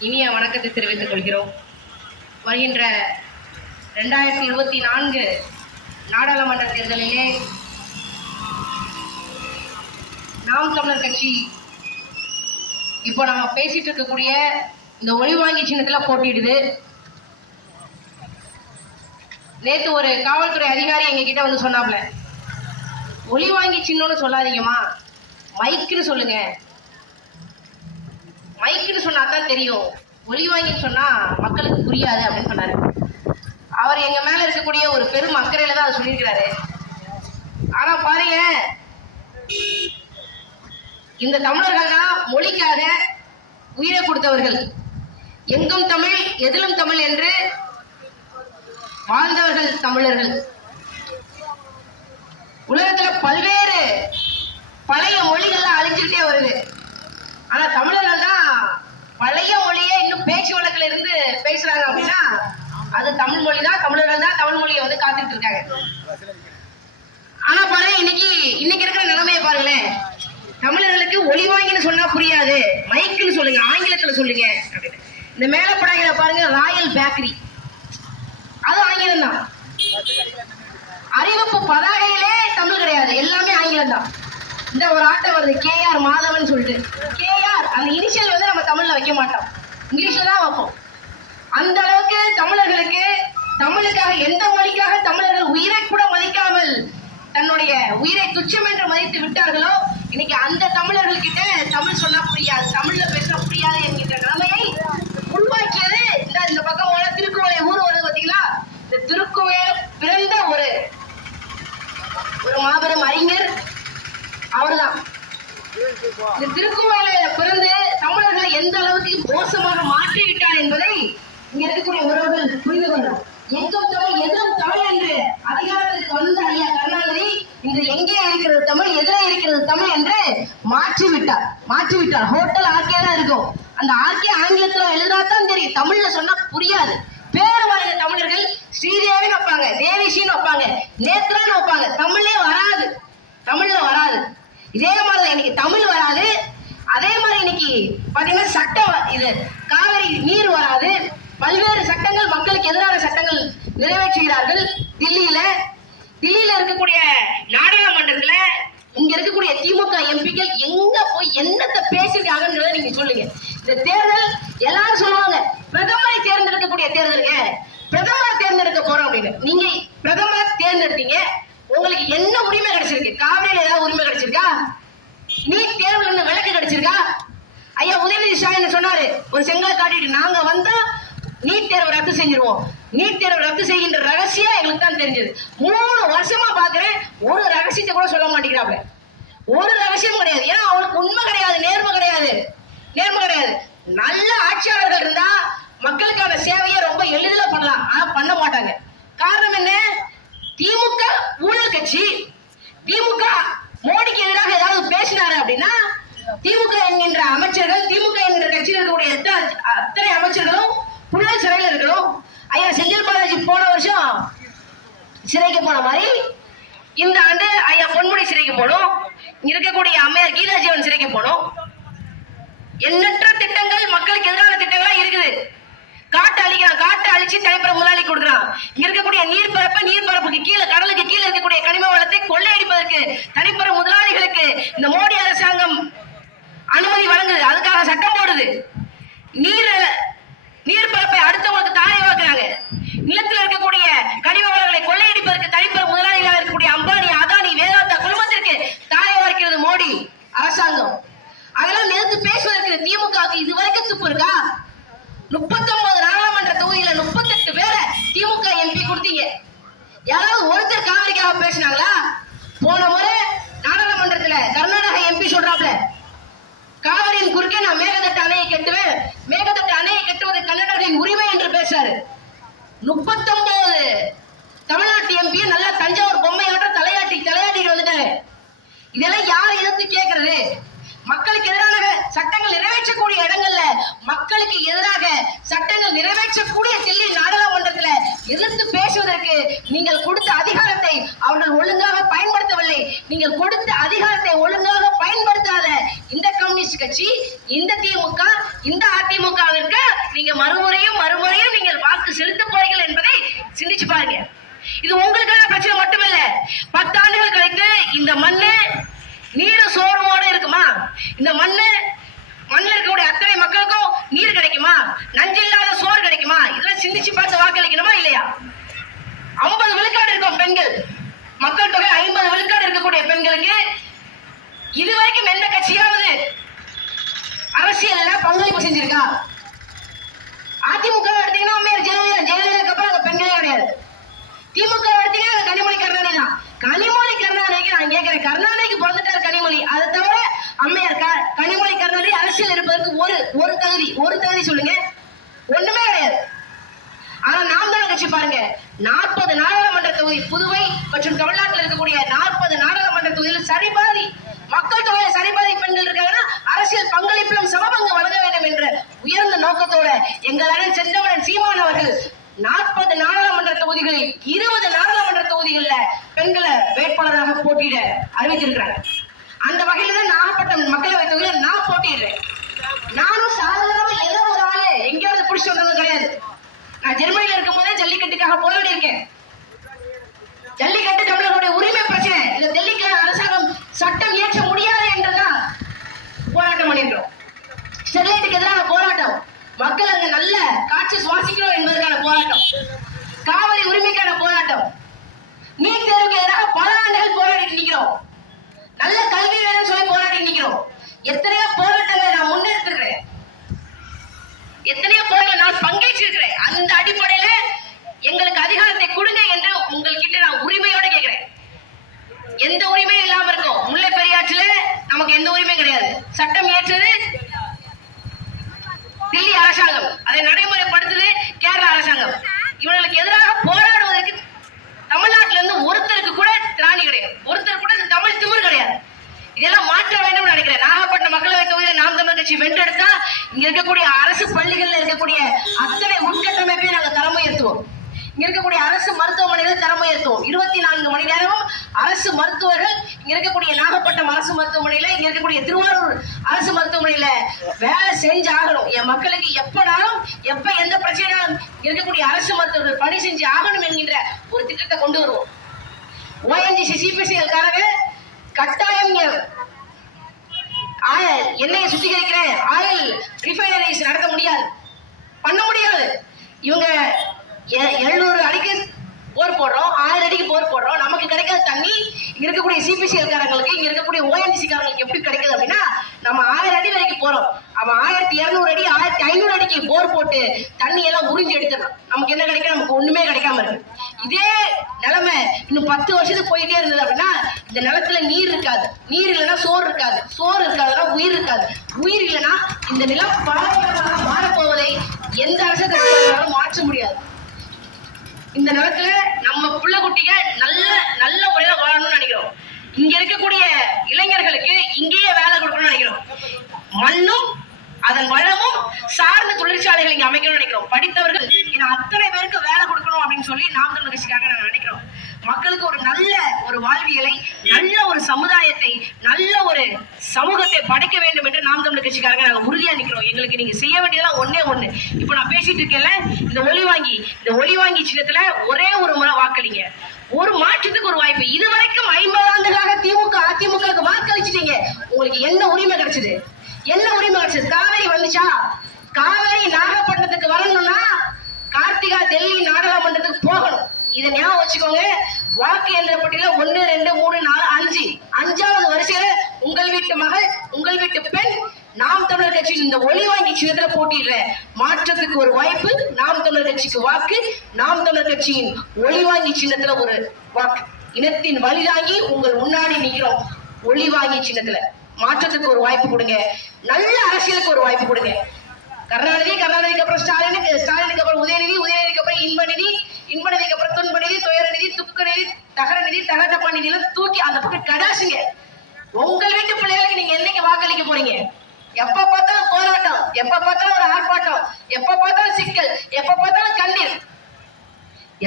இனிய வணக்கத்தை தெரிவித்துக் கொள்கிறோம். வருகின்ற ரெண்டாயிரத்தி இருபத்தி நான்கு நாடாளுமன்ற தேர்தலிலே நாம் தமிழர் கட்சி இப்போ நம்ம பேசிட்டு இருக்கக்கூடிய இந்த ஒளிவாங்கி சின்னத்தில் போட்டிடுது நேத்து ஒரு காவல்துறை அதிகாரி எங்க கிட்ட வந்து சொன்னாப்ல ஒளிவாங்கி சின்னம்னு சொல்லாதீங்கம்மா. மைக்குன்னு சொல்லுங்க. மைக்குன்னு சொன்னா தான் தெரியும் ஒளிவாங்கின்னு சொன்னா மக்களுக்கு புரியாது அப்படின்னு சொன்னாரு. அவர் எங்க மேல இருக்கக்கூடிய ஒரு பெரும் அக்கறையில தான் அதை சொல்லியிருக்கிறாரு. ஆனா பாருங்க இந்த தமிழர்கள் தான் மொழிக்காக உயிரை கொடுத்தவர்கள். எங்கும் தமிழ் எதிலும் தமிழ் என்று வாழ்ந்தவர்கள் தமிழர்கள். உலகத்துல பல்வேறு பழைய மொழிகள்லாம் அழிஞ்சுக்கிட்டே வருது. ஆனா தமிழர்கள் தான் பழைய மொழியே இன்னும் பேச்சு வழக்குல இருந்து பேசுறாங்க அப்படின்னா அது தமிழ் மொழி தான். தமிழர்கள் தான் தமிழ் மொழியை வந்து காத்துட்டு இருக்காங்க. ஆனா பாருங்க இன்னைக்கு இன்னைக்கு இருக்கிற நிலைமையை பாருங்களேன். தமிழர்களுக்கு ஒளி வாங்கின்னு சொன்னா புரியாது. மைக்குன்னு சொல்லுங்க ஆங்கிலத்துல சொல்லுங்க. இந்த மேல படங்களை பாருங்க ராயல் பேக்கரி. அது ஆங்கிலம் தான். அறிவிப்பு பதாகையிலே தமிழ் கிடையாது. எல்லாமே ஆங்கிலம் தான். இந்த ஒரு ஆட்டம் வருது. கேஆர் மாதவன் சொல்லிட்டு. கே அந்த இனிஷியல் வந்து நம்ம தமிழ்ல வைக்க மாட்டோம். இங்கிலீஷ்ல தான் வைப்போம். அந்த அளவுக்கு தமிழர்களுக்கு தமிழுக்காக எந்த மொழிக்காக தமிழர்கள் உயிரை கூட மதிக்காமல் தன்னுடைய உயிரை துச்சம் என்று மதித்து விட்டார்களோ இன்னைக்கு அந்த தமிழர்கள் கிட்ட தமிழ் சொன்னா புரியாது தமிழ்ல பேச புரியாது என்கின்ற நிலைமையை உருவாக்கியது இந்த இந்த பக்கம் போல திருக்குவளை ஊர் வருது பாத்தீங்களா? இந்த திருக்குவளையில பிறந்த ஒரு ஒரு மாபெரும் அறிஞர் அவர்தான். இந்த திருக்குமலையில பிறந்து தமிழர்களை எந்த அளவுக்கு மோசமாக மாற்றி விட்டார் என்பதை இங்க இருக்கக்கூடிய உறவுகள் புரிந்து கொண்டோம். எங்கும் தமிழ் எதிரும் தமிழ் என்று அதிகாரத்திற்கு வந்த ஐயா கருணாநிதி இன்று எங்கே இருக்கிறது தமிழ் எதிரே இருக்கிறது தமிழ் என்று மாற்றி விட்டார் மாற்றி விட்டார் ஹோட்டல் ஆர்கே தான் இருக்கும். அந்த ஆர்கே ஆங்கிலத்துல எழுதாதான் தெரியும். தமிழ்ல சொன்னா புரியாது. பேர் வாய்ந்த தமிழர்கள் ஸ்ரீதேவின்னு வைப்பாங்க தேவிஷின்னு வைப்பாங்க நேத்ரான்னு வைப்பாங்க. தமிழ்லே வராது. தமிழ்ல வராது. இதே மாதிரி இன்னைக்கு தமிழ் வராது. அதே மாதிரி இன்னைக்கு பாத்தீங்கன்னா சட்டம் இது காவிரி நீர் வராது. பல்வேறு சட்டங்கள் மக்களுக்கு எதிரான சட்டங்கள் நிறைவேற்றுகிறார்கள். தில்லியில தில்லியில இருக்கக்கூடிய நாடாளுமன்றத்துல இங்க இருக்கக்கூடிய திமுக எம்பிக்கள் எங்க போய் என்னத்த பேசிருக்காங்கன்றத நீங்க சொல்லுங்க இந்த தேர்தல் எல்லாரும் சொல்லுவாங்க பிரதமரை தேர்ந்தெடுக்கக்கூடிய தேர்தலுங்க பிரதமரை தேர்ந்தெடுக்க போறோம் அப்படின்னு நீங்க பிரதமரை தேர்ந்தெடுத்தீங்க உங்களுக்கு என்ன உரிமை கிடைச்சிருக்கு காவிரியில ஏதாவது உரிமை கிடைச்சிருக்கா நீட் தேர்வுல இருந்து விலக்கு கிடைச்சிருக்கா ஐயா உதயநிதி ஸ்டாலின் சொன்னாரு ஒரு செங்கலை நாங்க வந்தா நீட் தேர்வு ரத்து செஞ்சிருவோம். நீட் தேர்வு ரத்து செய்கின்ற ரகசியம் எங்களுக்கு தான் தெரிஞ்சது. மூணு வருஷமா பாக்குறேன் ஒரு ரகசியத்தை கூட சொல்ல மாட்டேங்கிறாப்ல. ஒரு ரகசியம் கிடையாது. ஏன்னா அவளுக்கு உண்மை கிடையாது நேர்மை கிடையாது. நேர்மை கிடையாது. நல்ல ஆட்சியாளர்கள் இருந்தா மக்களுக்கான சேவையை ரொம்ப எளிதில் பண்ணலாம். ஆனா பண்ண மாட்டாங்க. காரணம் என்ன? திமுக ஊழல் கட்சி. திமுக மோடிக்கு எதிராக ஏதாவது பேசினாரு அப்படின்னா திமுக என்கின்ற அமைச்சர்கள் கட்சியில் இருக்கக்கூடிய அத்தனை அமைச்சர்களும் புழல் சிறையில் இருக்கணும். ஐயா செந்தில் பாலாஜி போன வருஷம் சிறைக்கு போன மாதிரி இந்த ஆண்டு ஐயா பொன்முடி சிறைக்கு போகணும் இருக்கக்கூடிய அம்மையார் கீதா ஜீவன் சிறைக்கு போகணும் எண்ணற்ற திட்டங்கள் மக்களுக்கு எதிரான திட்டங்களா இருக்குது. காட்டு அழிக்கிறான் காட்டு அழிச்சு தனிப்பெற முதலாளி கொடுக்குறான். இருக்கக்கூடிய நீர்ப்பரப்பு நீர்ப்பரப்புக்கு கீழே கடலுக்கு கீழே இருக்கக்கூடிய கனிம வளத்தை கொள்ளையடிப்பதற்கு தனிப்புற முதலாளிகளுக்கு இந்த மோடி அரசாங்கம் அனுமதி வழங்குது. அதுக்காக சட்டம் போடுது. நீர் நீர்ப்பரப்பை அடுத்தவங்களுக்கு தாரை வாக்குறாங்க நிலத்தில் இருக்கக்கூடிய கனிம வளங்களை கொள்ளையடிப்பதற்கு தனிப்பெரும் முதலாளிகளாக இருக்கக்கூடிய அம்பானி அதானி வேதாந்தா குழுமத்திற்கு தாரை வார்க்கிறது மோடி அரசாங்கம். அதெல்லாம் நிறுத்து பேசுவதற்கு திமுகவுக்கு இதுவரைக்கும் துப்பு இருக்கா? முப்பத்தொன்பது நாடாளுமன்ற தொகுதியில முப்பத்தெட்டு பேரை திமுக எம்பி கொடுத்தீங்க. யாராவது ஒருத்தர் காவிரிக்காக பேசினாங்களா? போன முறை நாடாளுமன்றத்துல கர்நாடக எம்பி சொல்றாப்ல காவிரியின் நான் மேகதட்டு அணையை கட்டுவேன் மேகதட்டு அணையை கட்டுவது கன்னடர்களின் உரிமை என்று பேசாரு. முப்பத்தொன்பது. தமிழ்நாட்டு எம்பி நல்லா தஞ்சாவூர் பொம்மையாட்ட தலையாட்டி தலையாட்டிட்டு வந்துட்டாரு. இதெல்லாம் யார் எதிர்த்து கேட்கறது? மக்களுக்கு எதிரான சட்டங்கள் நிறைவேற்றக்கூடிய இடங்கள்ல மக்களுக்கு எதிராக சட்டங்கள் நிறைவேற்றக்கூடிய தில்லி நாடாளுமன்றத்துல எதிர்த்து பேசுவதற்கு நீங்கள் கொடுத்த அதிகாரத்தை அவர்கள் ஒழுங்காக பயன்படுத்தவில்லை. நீங்கள் கொடுத்த அதிகாரத்தை ஒழுங்காக பயன்படுத்தாத இந்த கம்யூனிஸ்ட் கட்சி இந்த திமுக இந்த அதிமுகவிற்கு நீங்க மறுமுறையும் மறுமுறையும் நீங்கள் வாக்கு செலுத்த போறீர்கள் என்பதை சிந்திச்சு பாருங்க. இது உங்களுக்கான பிரச்சனை மட்டுமில்ல. பத்தாண்டுகள் கழித்து இந்த மண்ணு நீர சோர்வோட இருக்குமா? இந்த மண்ணு மண்ணில் இருக்கக்கூடிய அத்தனை மக்களுக்கும் நீர் கிடைக்குமா? நஞ்சில்லாத சோறு கிடைக்குமா? இதெல்லாம் சிந்திச்சு பார்த்து வாக்களிக்கணுமா இல்லையா? ஐம்பது விழுக்காடு இருக்கும் பெண்கள். மக்கள் தொகை ஐம்பது விழுக்காடு இருக்கக்கூடிய பெண்களுக்கு இதுவரைக்கும் எந்த கட்சியாவது அரசியல்ல பங்களிப்பு செஞ்சிருக்கா? அதிமுக எடுத்தீங்கன்னா அம்மையார் ஜெயலலிதா? ஜெயலலிதாக்கு அப்புறம் அங்க பெண்களே கிடையாது. திமுக எடுத்தீங்கன்னா கனிமொழி கருணாநிதி தான். கனிமொழி கருணாநிதிக்கு நான் கேட்கிறேன் கருணாநிதிக்கு பிறந்துட்டாரு கனிமொழி. அதை தவிர அம்மையார் கனிமொழி கருணாநிதி அரசியல் இருப்பதற்கு ஒரு ஒரு தகுதி ஒரு தகுதி சொல்லுங்க. ஒண்ணுமே கிடையாது. ஆனா நாம் தான் கட்சி பாருங்க. நாற்பது நாடாளுமன்ற தொகுதி புதுவை மற்றும் தமிழ்நாட்டில் இருக்கக்கூடிய நாற்பது நாடாளுமன்ற தொகுதியில் சரிபாதி மக்கள் தொகை சரிபாதி பெண்கள் இருக்காங்கன்னா அரசியல் பங்களிப்பிலும் சமபங்கு வழங்க வேண்டும் என்ற நோக்கத்தோட எங்களான செந்தமரன் சீமான் அவர்கள் நாற்பது நாடாளுமன்ற தொகுதிகளில் இருபது நாடாளுமன்ற தொகுதிகளில் பெண்களை வேட்பாளராக போட்டியிட அறிவித்திருக்கிறாங்க. அந்த வகையில தான் நாகப்பட்டினம் மக்களவை தொகுதியில் நான் போட்டியிடுறேன். நானும் சாதாரணமா ஏதோ ஒரு ஆளு எங்கேயாவது பிடிச்சி வந்தது கிடையாது. நான் ஜெர்மனியில இருக்கும் போதே ஜல்லிக்கட்டுக்காக போராடி இருக்கேன். ஜல்லிக்கட்டு தமிழர்களுடைய உரிமை பிரச்சனை இந்த டெல்லிக்கு அரசாங்கம் சட்டம் இயற்ற முடியாது என்றுதான் போராட்டம் பண்ணிருக்கிறோம் ஸ்டெர்லைட்டுக்கு எதிரான போராட்டம் மக்கள் அங்க நல்ல காற்று சுவாசிக்கணும் என்பதற்கான போராட்டம். காவிரி உரிமைக்கான போராட்டம். நீட் தேர்வுக்கு எதிராக பல ஆண்டுகள் போராடிட்டு நிக்கிறோம் நல்ல கல்வி வேணும்னு சொல்லி போராடி நிக்கிறோம் எத்தனையோ போராட்டங்களை நான் முன்னெடுத்திருக்கிறேன். எத்தனையோ போராட்டம் நான் பங்கேற்றிருக்கிறேன். அந்த அடிப்படையில எங்களுக்கு அதிகாரத்தை கொடுங்க என்று உங்கள்கிட்ட நான் உரிமையோட கேட்கிறேன். எந்த உரிமையும் இல்லாம இருக்கும். முல்லை பெரியாற்றில நமக்கு எந்த உரிமையும் கிடையாது. சட்டம் ஏற்றது தில்லி அரசாங்கம். அதை நடைமுறைப்படுத்துது கேரள அரசாங்கம். இவர்களுக்கு எதிராக போராடுவதற்கு தமிழ்நாட்டில இருந்து ஒருத்தருக்கு கூட திராணி கிடையாது. ஒருத்தர் கூட இந்த தமிழ் திமிர் கிடையாது. இதெல்லாம் மாற்ற வேண்டும் நினைக்கிறேன். நாகப்பட்டினம் மக்களவை தொகுதியில் நாம் தமிழ் கட்சி வென்றெடுத்தா இங்க இருக்கக்கூடிய அரசு பள்ளிகள்ல இருக்கக்கூடிய அத்தனை உட்கட்டமைப்பையும் நாங்க தரம் உயர்த்துவோம் இங்க இருக்கக்கூடிய அரசு மருத்துவமனைகள் தரம் உயர்த்துவோம் இருபத்தி நான்கு மணி நேரமும் அரசு மருத்துவர்கள் இங்க இருக்கக்கூடிய நாகப்பட்டினம் அரசு மருத்துவமனையில இங்க இருக்கக்கூடிய திருவாரூர் அரசு மருத்துவமனையில வேலை செஞ்சு ஆகணும். என் மக்களுக்கு எப்பனாலும் எப்ப எந்த பிரச்சனைனாலும் இருக்கக்கூடிய அரசு மருத்துவர்கள் பணி செஞ்சு ஆகணும் என்கின்ற ஒரு திட்டத்தை கொண்டு வருவோம். ஓஎன்ஜிசி சிபிசிஎல்காரங்க கட்டாயம் ஆயில் எண்ணெயை சுத்திகரிக்கிற ஆயில் ரிஃபைனரிஸ் நடத்த முடியாது. பண்ண முடியாது. இவங்க எழுநூறு அடிக்க போர் போடுறோம் ஆயிரம் அடிக்கு போர் போடுறோம். நமக்கு கிடைக்காத தண்ணி இங்க இருக்கக்கூடிய சிபிசிஎல் காரங்களுக்கு இங்க இருக்கக்கூடிய ஓஎன்டிசி காரங்களுக்கு எப்படி கிடைக்குது அப்படின்னா நம்ம ஆயிரம் அடி வரைக்கும் போறோம். அவன் ஆயிரத்தி இருநூறு அடி ஆயிரத்தி ஐநூறு அடிக்கு போர் போட்டு தண்ணி எல்லாம் உறிஞ்சி எடுத்துடுறான் நமக்கு என்ன கிடைக்கும்? நமக்கு ஒண்ணுமே கிடைக்காம இருக்கு. இதே நிலைமை இன்னும் பத்து வருஷத்துக்கு போயிட்டே இருந்தது அப்படின்னா இந்த நிலத்துல நீர் இருக்காது. நீர் இல்லைன்னா சோறு இருக்காது. சோறு இருக்காதுன்னா உயிர் இருக்காது. உயிர் இல்லைன்னா இந்த நிலம் பாலைவனமாக மாறப்போவதை எந்த அரசு மாற்ற முடியாது. இந்த நிலத்துல நம்ம புள்ள குட்டிங்க நல்ல நல்ல முறையில வாழணும்னு நினைக்கிறோம். இங்க இருக்கக்கூடிய இளைஞர்களுக்கு இங்கேயே வேலை கொடுக்கணும்னு நினைக்கிறோம். மண்ணும் அதன் வளமும் சார்ந்த தொழிற்சாலைகள் இங்க அமைக்கணும்னு நினைக்கிறோம். படித்தவர்கள் ஏன்னா அத்தனை பேருக்கு வேலை கொடுக்கணும் அப்படின்னு சொல்லி நாம் தமிழ் கட்சிக்காக நாங்க நினைக்கிறோம். மக்களுக்கு ஒரு நல்ல ஒரு வாழ்வியலை நல்ல ஒரு சமுதாயத்தை நல்ல ஒரு சமூகத்தை படைக்க வேண்டும் என்று நாம் கட்சிக்காரங்க நாங்க உறுதியா நிக்கிறோம். எங்களுக்கு நீங்க செய்ய வேண்டியதெல்லாம் ஒன்னே ஒண்ணு. இப்போ நான் பேசிட்டு இருக்கேன்ல இந்த ஒளி வாங்கி இந்த ஒளி வாங்கி சின்னத்துல ஒரே ஒரு முறை வாக்களிங்க. ஒரு மாற்றத்துக்கு ஒரு வாய்ப்பு. இதுவரைக்கும் ஐம்பது ஆண்டுகளாக திமுக அதிமுக வாக்களிச்சிட்டீங்க. உங்களுக்கு என்ன உரிமை கிடைச்சது? என்ன உரிமை கிடைச்சது? காவேரி வந்துச்சா? காவேரி நாகப்பட்டினத்துக்கு வரணும்னா கார்த்திகா டெல்லி நாடாளுமன்றத்துக்கு போகணும். இதை ஞாபகம் வச்சுக்கோங்க. வாக்கு என்ற பட்டியல ஒன்னு ரெண்டு மூணு நாலு அஞ்சு. அஞ்சாவது வரிசையில உங்கள் வீட்டு மகள் உங்கள் வீட்டு பெண் நாம் தமிழர் கட்சியில் இந்த ஒளி வாங்கி சின்னத்துல போட்டியிடுற மாற்றத்துக்கு ஒரு வாய்ப்பு நாம் தமிழர் கட்சிக்கு வாக்கு நாம் தமிழர் கட்சியின் ஒளி வாங்கி சின்னத்துல ஒரு வாக்கு. இனத்தின் வழிதாங்கி உங்கள் முன்னாடி நிற்கிறோம். ஒளி வாங்கி சின்னத்துல. மாற்றத்துக்கு ஒரு வாய்ப்பு கொடுங்க. நல்ல அரசியலுக்கு ஒரு வாய்ப்பு கொடுங்க. கருணாநிதி கருணாநிதிக்கு அப்புறம் ஸ்டாலினுக்கு ஸ்டாலினுக்கு அப்புறம் உதயநிதி உதயநிதிக்கு அப்புறம் இன்பநிதி இன்பநிதிக்கு அப்புறம் துன்பநிதி துயரநிதி துக்கநிதி தகரநிதி தகட்டப்பா நிதி எல்லாம் தூக்கி அந்த பக்கம் கடாசுங்க. உங்கள் வீட்டு பிள்ளைகளுக்கு நீங்க என்னைக்கு வாக்களிக்க போறீங்க? எப்ப பார்த்தாலும் ஒரு ஆர்ப்பாட்டம். எப்ப பார்த்தாலும் சிக்கல். எப்ப பார்த்தாலும் கண்ணீர்.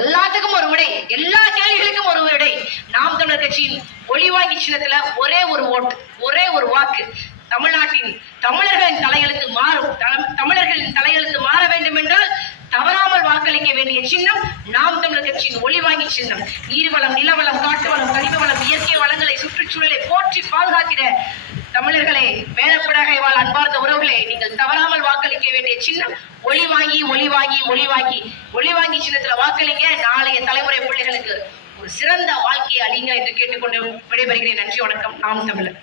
எல்லாத்துக்கும் ஒரு விடை. எல்லா கேள்விகளுக்கும் ஒரு விடை. நாம் தமிழர் கட்சியின் ஒளிவாங்கி சின்னத்துல ஒரே ஒரு ஓட்டு ஒரே ஒரு வாக்கு. தமிழ்நாட்டின் தமிழர்களின் தலையெழுத்து மாறும். தமிழர்களின் தலையெழுத்து மாற வேண்டும் வேண்டிய சின்னம் நாம் தமிழர் கட்சியின் ஒளிவாங்கி சின்னம். நீர்வளம் நிலவளம் காட்டு வளம் கனிம வளம் இயற்கை வளங்களை சுற்றுச்சூழலை போற்றி பாதுகாக்கிற தமிழர்களே வேலப்படகை வாழ் அன்பார்ந்த உறவுகளே நீங்கள் தவறாமல் வாக்களிக்க வேண்டிய சின்னம் ஒளி வாங்கி ஒளி வாங்கி ஒளி வாங்கி ஒளி வாங்கி சின்னத்துல வாக்களிங்க. நாளைய தலைமுறை பிள்ளைகளுக்கு ஒரு சிறந்த வாழ்க்கையை அளிங்க என்று கேட்டுக்கொண்டு விடைபெறுகிறேன். நன்றி வணக்கம். நாம் தமிழர்.